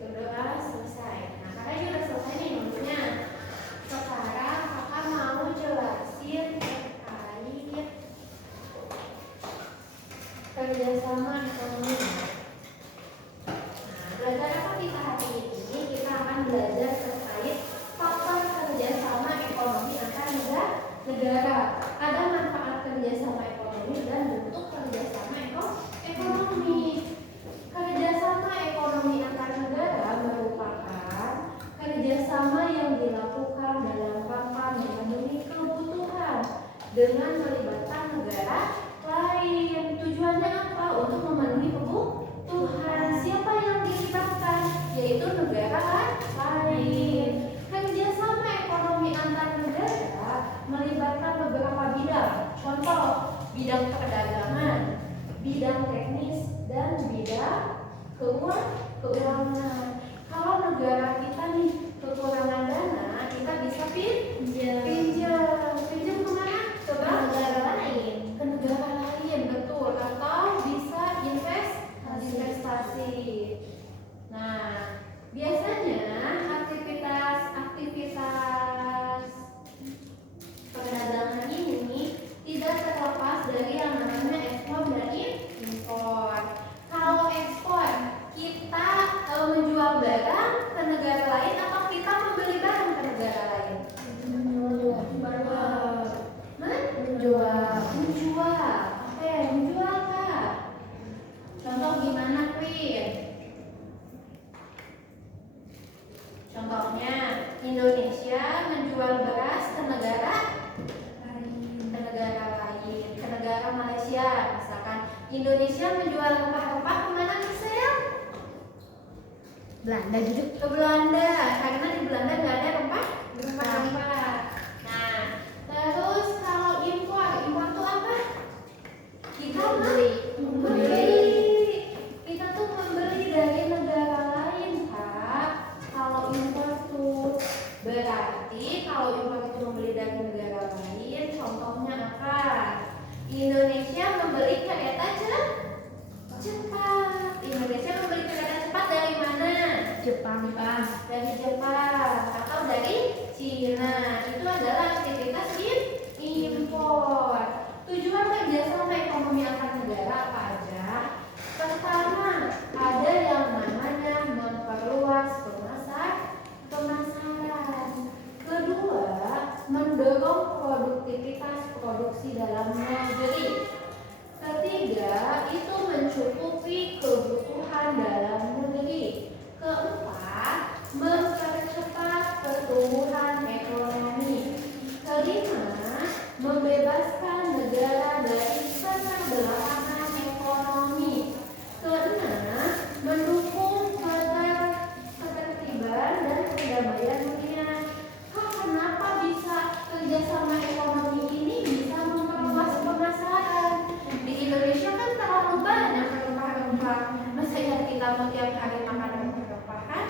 berdoa selesai. Nah, kakak udah selesai nih nulisnya. Sekarang kakak mau jelasin terkait kerjasama ekonomi. Nah, belajar apa kita hari ini? Kita akan belajar terkait faktor kerjasama ekonomi antar negara. Ada manfaat kerjasama ekonomi dan bentuk kerjasama ekonomi. Kerjasama ekonomi antar negara merupakan kerjasama yang dilakukan dalam rangka memenuhi kebutuhan dengan melibatkan negara lain. Tujuannya apa? Untuk memenuhi kebutuhan. Siapa yang dilibatkan? Yaitu negara lain. Kerjasama ekonomi antar negara melibatkan beberapa bidang. Contoh, bidang perdagangan, bidang teknis, dan bidang keuangan. Kalau negara kita nih kekurangan dana, kita bisa pinjam kemana? Ke negara lain. Ke negara lain, betul. Atau bisa investasi. Nah, biasanya aktivitas perdagangan ini tidak terlepas dari yang namanya ekspor dan impor. Kalau ekspor, kita menjual barang ke negara lain atau kita membeli barang ke negara lain? Menjual. Oke, menjual Kak. Contoh gimana, Queen? Contohnya, Indonesia menjual beras ke negara lain, ke negara Malaysia. Misalkan Indonesia menjual rempah-rempah kemana Michelle? Belanda juga. Ke Belanda, karena di Belanda nggak ada rempah-rempah. Nah, terus kalau impor tuh apa? Kita membeli. Kita tuh membeli dari negara lain, Kak. Kalau impor tuh berarti kalau impor itu membeli dari negara lain, contohnya apa? Indonesia membeli kereta cepat. Indonesia membeli kereta cepat dari mana? Jepang. Dari Jepang atau dari Cina. Itu adalah aktivitas impor. Tujuan kerjasama ekonomi antar negara apa aja? Pertama, ada yang namanya memperluas pemasaran. Kedua, mendorong produktivitas produksi dalam negeri. Ketiga, itu mencukupi kebutuhan dalam negeri. Keempat, mempercepat pertumbuhan ekonomi. Kelima, membebaskan negara dari keterbelakangan ekonomi. Keenam, mendukung ketertiban dan perdamaian dunia. Kenapa bisa kerjasama ekonomi ini bisa memperluas pemasaran? Di Indonesia kan terlalu banyak rempah-rempah. Masa kita mau tiap hari makan rempah-rempahan?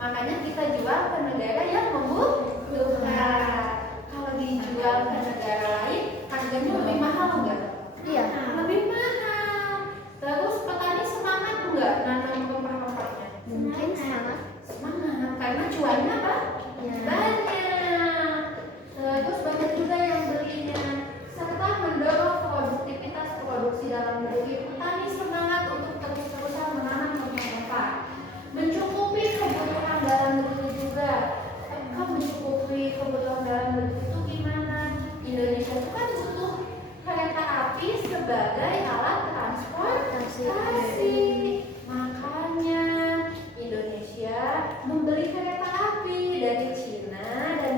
Makanya kita jual ke negara yang membutuhkan. Kalau dijual ke negara lain, harganya lebih mahal enggak? Iya. Lebih mahal. Terus petani semangat enggak nanam rempah-rempahnya? Mungkin semangat. Semangat, karena cuannya apa? Ya. Banyak. Terus banyak juga yang belinya. Serta mendorong produktivitas produksi dalam negeri. Petani semangat untuk terus-terusan menanam rempah-rempah. Mencukupi kebutuhan dalam negeri juga. Mencukupi kebutuhan dalam negeri itu gimana? Indonesia itu kan butuh kereta api sebagai alat transportasi. Makanya Indonesia membeli kereta api dari Cina dan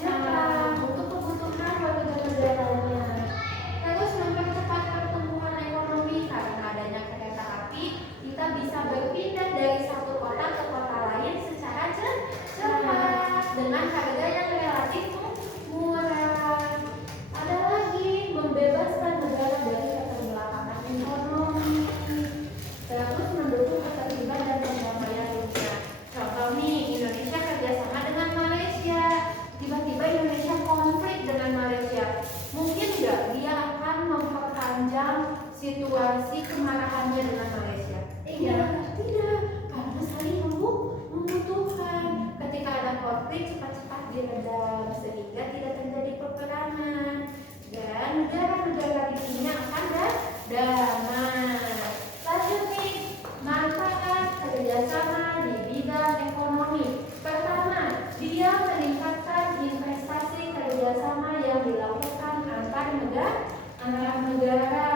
Jepang untuk kebutuhan warga negaranya. Terus mempercepat pertumbuhan ekonomi. Karena adanya kereta api, kita bisa berpindah dari satu kota ke kota lain secara cepat dengan harga yang relatif murah. Ada lagi, membebaskan negara dari keterbelakangan ekonomi. Terus mendukung ketertiban dan perdamaian dunia. Contoh nih, Indonesia kerjasama dengan Malaysia. Tiba-tiba Indonesia konflik dengan Malaysia. Mungkin nggak dia akan memperpanjang situasi kemarahannya dengan Malaysia? Tidak, karena saling konflik cepat-cepat diredam sehingga tidak terjadi peperangan dan negara-negara di dunia akan damai. Lanjut nih, manfaat kerjasama di bidang ekonomi. Pertama, dia meningkatkan investasi kerjasama yang dilakukan antar negara,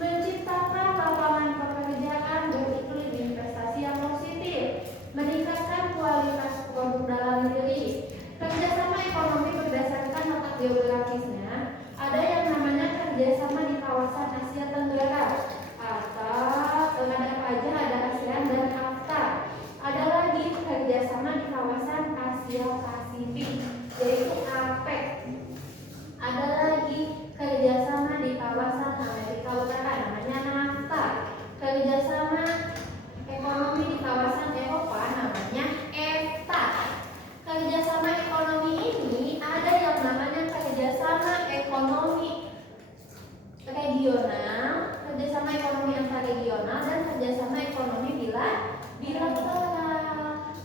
menciptakan lapangan pekerjaan beriklim investasi yang positif, meningkatkan kualitas produk dalam negeri. Kerjasama ekonomi berdasarkan letak geografisnya, ada yang namanya kerjasama di kawasan Asia Tenggara atau ada apa aja, ada ASEAN dan AFTA. Ada lagi kerjasama di kawasan Asia Pasifik, yaitu APEC. Ada lagi kerjasama di kawasan Amerika Utara, namanya NAFTA. Kerjasama ekonomi di kawasan Eropa, namanya EFTA. Kerjasama ekonomi ini ada yang namanya kerjasama ekonomi regional, kerjasama ekonomi antar regional, dan kerjasama ekonomi bilateral.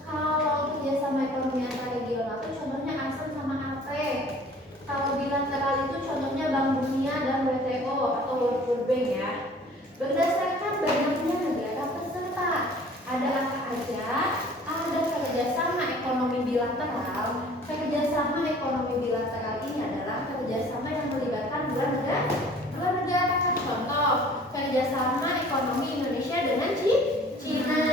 Kalau kerjasama ekonomi antar regional itu contohnya ASEAN sama APEC. Kalau bilateral itu contohnya Bank Dunia dan WTO atau World Bank ya. Berdasarkan banyaknya negara peserta, ada apa aja? Ada kerjasama ekonomi bilateral. Kerjasama ekonomi bilateral ini adalah kerjasama yang melibatkan dua negara. Contoh, kerjasama ekonomi Indonesia dengan Cina.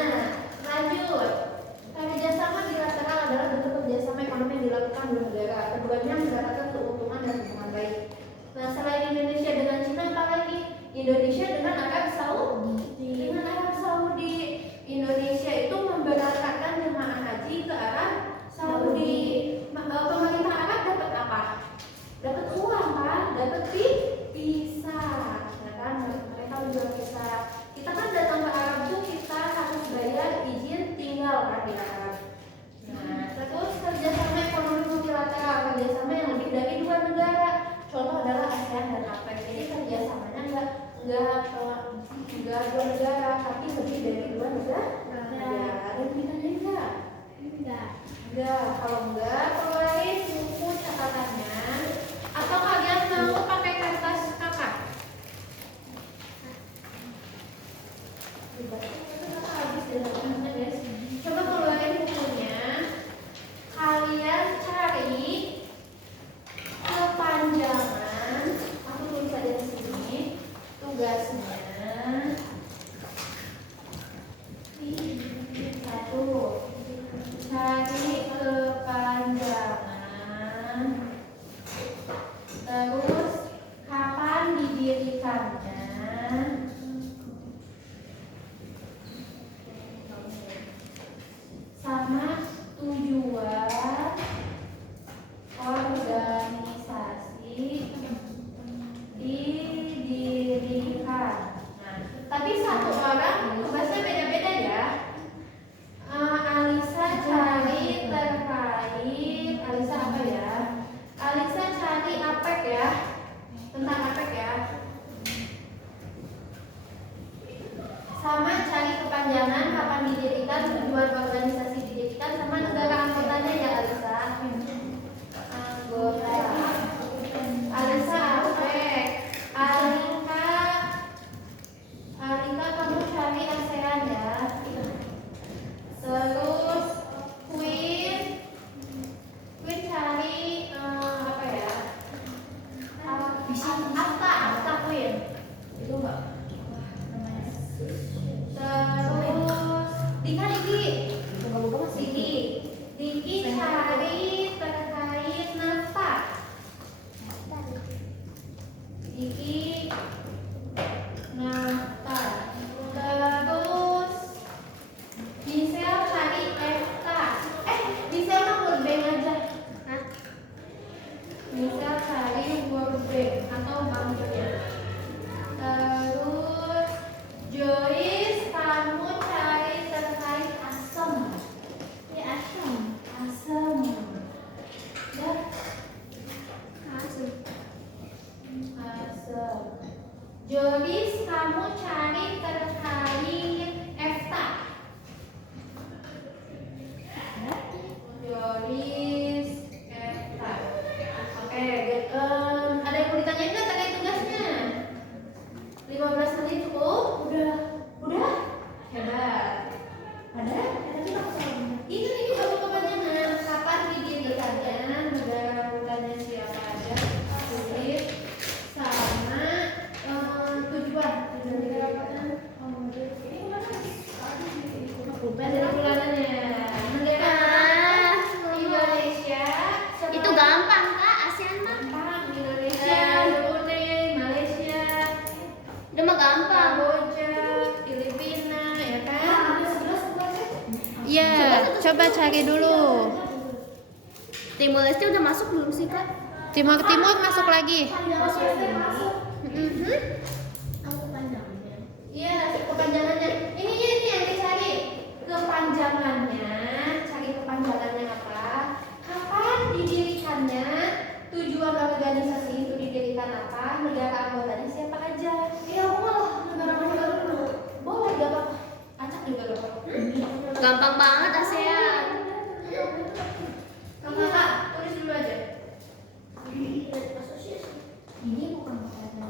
Lanjut, kerjasama bilateral adalah bentuk kerjasama ekonomi yang dilakukan dua negara. Keduanya mendapatkan keuntungan dan hubungan baik. Nah, selain Indonesia dengan Cina, apa lagi? Indonesia dengan Arab Saudi. Indonesia itu memberangkatkan jemaah haji ke Arab Saudi. Pemerintah Arab dapat apa? Dapat uang kan? Dapat visa. Nah kan, mereka menjual visa. Kita kan datang ke Arab itu kita harus bayar izin tinggal kan di Arab. Nah, terus kerjasama ekonomi multilateral, kerjasama yang lebih dari dua negara. Contoh adalah ASEAN dan APEC. Jadi kerjasamanya enggak dua negara, tapi lebih dari dua negara. Ada pilihannya enggak? Enggak. Kalau enggak, keluarin buku catatannya. Atau kalian mau pakai kertas kakak? Coba keluarin bukunya. Kalian cari kepanjangan. Aku tulis aja di sini. Tugasnya. Satu, cari kepanjangan. Terus kapan didirikannya? Sama tujuan organisasi didirikan. Nah, tapi satu orang tugasnya beda-beda ya. Alisa cari terkait, Alisa apa ya? Alisa cari APEC ya, tentang APEC ya. Sama cari kepanjangan, kapan didirikan, tujuan organisasi didirikan, sama negara anggotanya ya Alisa. Anggota. Alisa APEC. Alika kamu cari ASEAN ya. Terus Queen cari apa ya? Afta Queen. Itu enggak? Terus Dika cukup? Udah? Hebat. Ada? Ini untuk kepanjangan. Kapan didirikannya? Negara anggotanya siapa aja? Tulis sama tujuan. Negara bulanannya. Negara Indonesia. Itu gampang kak, ASEAN mah. Gampang. Indonesia, Brunei, Malaysia, Udah mah gampang. Kamboja, Filipina, ya kan? Iya, coba cari dulu. Timor Leste udah masuk belum sih kak? Timur masuk lagi. Iya, kepanjangannya. Ini yang dicari. Kepanjangannya, cari kepanjangannya apa? Kapan didirikannya? Tujuan organisasi itu didirikan apa? Negara anggotanya siapa aja? Ya, aku malah negara anggota dulu. Boleh, gak apa-apa. Acak juga gak apa-apa. Gampang banget ASEAN. Kakak, tulis dulu aja. Ini bukan makanya.